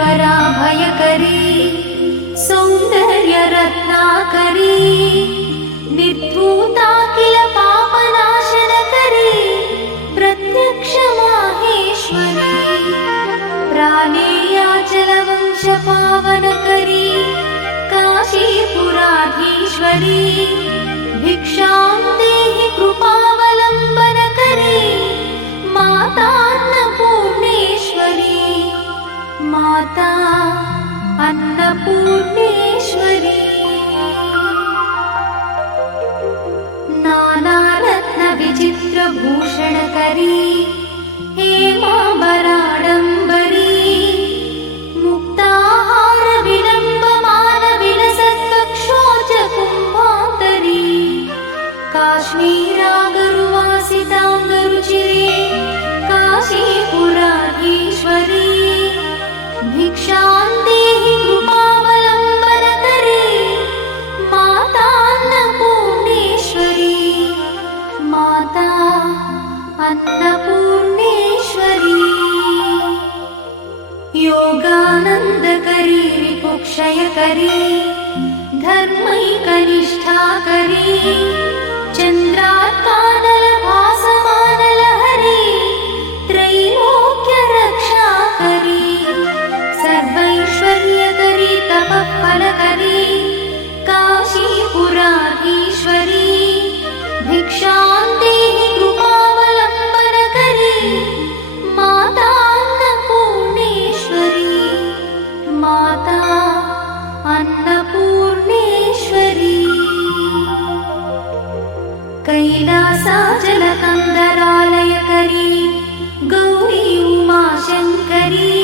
भयकरी सौन्दर्यरत्नाकरी निर्धूता किल पापनाशनकरी प्रत्यक्ष माहेश्वरी प्राणेयाचलवंशपावनकरी काशीपुराधीश्वरी भिक्षां देहि कृपावलम्बनकरी माता अन्नपूर्णेश्वरी माता अन्नपूर्णेश्वरी नानारत्नविचित्रभूषणकरी हेमाम्बराडम्बरी मुक्ताहारविलम्बमानविलसत्वक्षोजकुम्भान्तरी काश्मीरागरुवासिताङ्गरुचिरे काशीपुराधीश्वरी भिक्षां देहि कृपावलम्बनकरी माता अन्नपूर्णेश्वरी माता अन्नपूर्णेश्वरी योगानन्दकरी रिपुक्षयकरी धर्मैकनिष्ठाकरी चन्द्रार्कानलभासमानलहरी त्रैलोक्यरक्षाकरी सर्वैश्वर्यकरी तपःफलकरी काशीपुराधीश्वरी भिक्षां देहि कृपावलम्बनकरी माता अन्नपूर्णेश्वरी माता अन्नपूर्णेश्वरी कैलासाचलकन्दरालयकरी गौरी उमाशङ्करी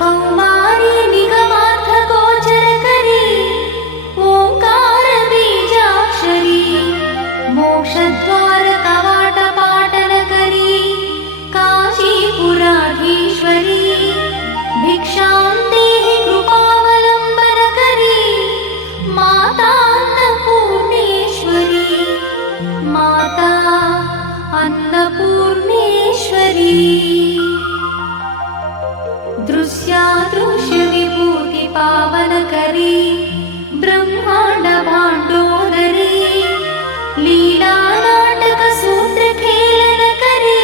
कौमारी निगमार्थगोचरकरी ओङ्कारबीजाक्षरी मोक्षद्वारकवाटपाटनकरी काशीपुराधीश्वरी भिक्षां देहि कृपावलम्बनकरी माता अन्नपूर्णेश्वरी माता अन्नपूर्णेश्वरी दृश्यादृश्यविभूतिपावनकरी ब्रह्माण्डभाण्डोदरी लीलानाटकसूत्रखेलनकरी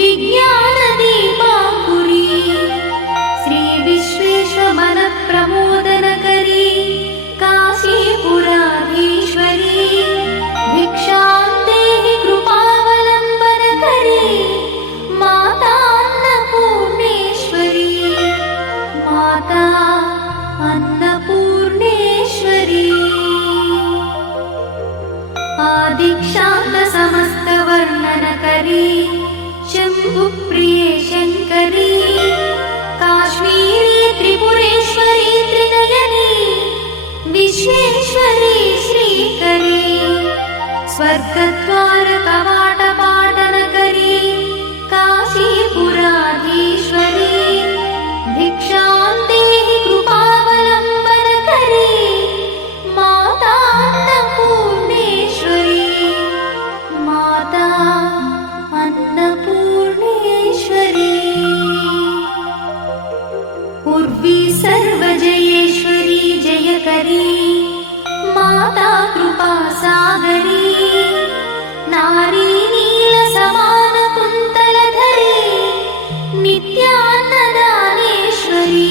विज्ञानदीपाङ्कुरी श्रीविश्वेश्वमनप्रमोदनकरी काशीपुराधीश्वरी भिक्षां देहि कृपावलम्बनकरी माता अन्नपूर्णेश्वरी माता अन्नपूर्णेश्वरी आदिक्षान्तसमस्तवर्णनकरी शम्भुप्रिये शङ्करी काश्मीरी त्रिपुरेश्वरी त्रिनयनी विश्वेश्वरी श्रीकरी स्वर्गद्वारकवाटपाटनकरी काशीपुराधीश्वरी भिक्षां देहि कृपावलम्बनकरी माता अन्नपूर्णेश्वरी माता अन्नपूर्णेश्वरी उर्वी सर्वजयेश्वरी जयकरी माता कृपासागरी नारी नीलसमानकुन्तलधरी नित्यान्नदानेश्वरी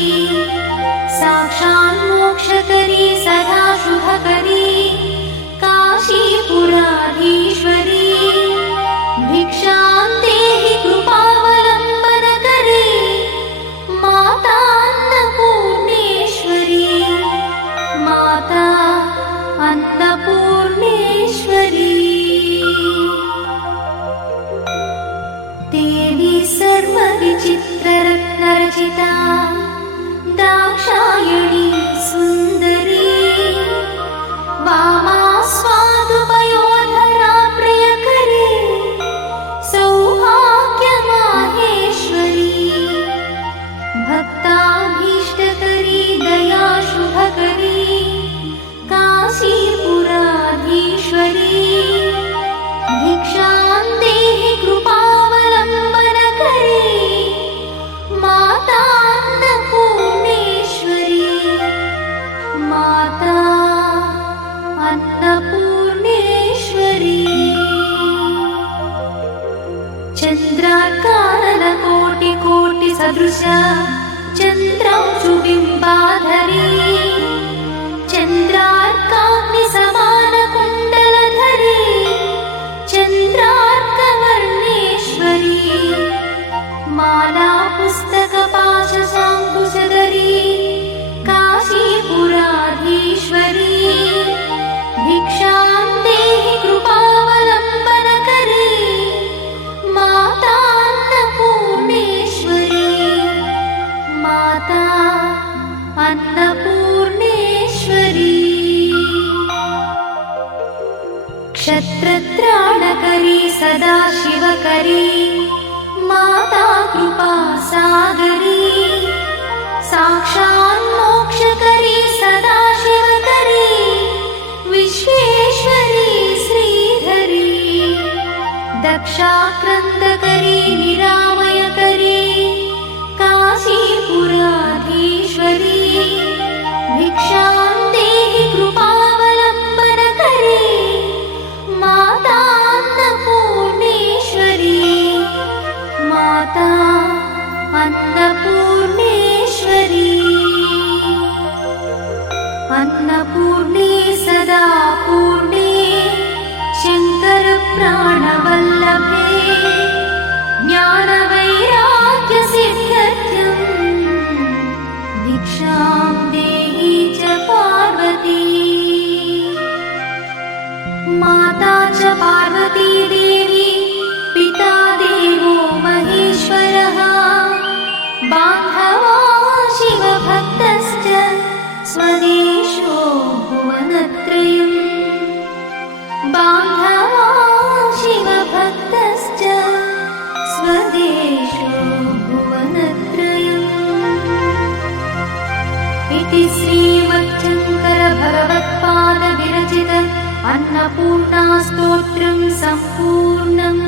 साक्षान्मोक्षकरी सदा शुभकरी काशीपुराधीश्वरी भिक्षां देहि कृपावलम्बनकरी माता अन्नपूर्णेश्वरी माता अन्नपूर्णेश्वरी देवी सर्वविचित्ररत्नरचिता दाक्षायणी सुन्दरी वामा स्वादुपयोधरा प्रियकरी सौभाग्यमाहेश्वरी भक्ताभीष्टकरी दयाशुभकरी काशीपुराधीश्वरी भिक्षां देहि कृपावलम्बनकरी चन्द्रार्काननकोटिकोटिसदृश चन्द्रांशुबिम्बाधरी चन्द्रार्काग्निसमानकुण्डलधरी चन्द्रार्कवर्णेश्वरी माला पुस्तकपाशशाङ्कुशधरी काशीपुराधीश्वरी भिक्षां देहि कृपावलम्बनकरी माता अन्नपूर्णेश्वरी माता अन्नपूर्णेश्वरी क्षत्रत्राणकरी सदाशिवकरी माता कृपासागरी साक्षान्मोक्षकरी सदाशिवकरी विश्वेश्वरी श्रीधरी दक्षाक्रन्दकरी निरामयकरी काशीपुराधीश्वरी भिक्षां देहि कृपावलम्बनकरी माता अन्नपूर्णेश्वरी माता अन्नपूर्णेश्वरी अन्नपूर्णे सदा पूर्णे शङ्करप्राणवल्लभे ज्ञानवैराग्यसिद्ध्यर्थं भिक्षां देहि च पार्वती माता च पार्वती देवी पिता देवो महेश्वरः बान्धवा शिवभक्तश्च स्वदेशो भुवनत्रयम् बान्धवा शिवभक्तश्च स्वदेशो भुवनत्रयम् इति श्रीमच्छङ्करभगवत्पादविरचित अन्नपूर्णास्तोत्रं सम्पूर्णम्।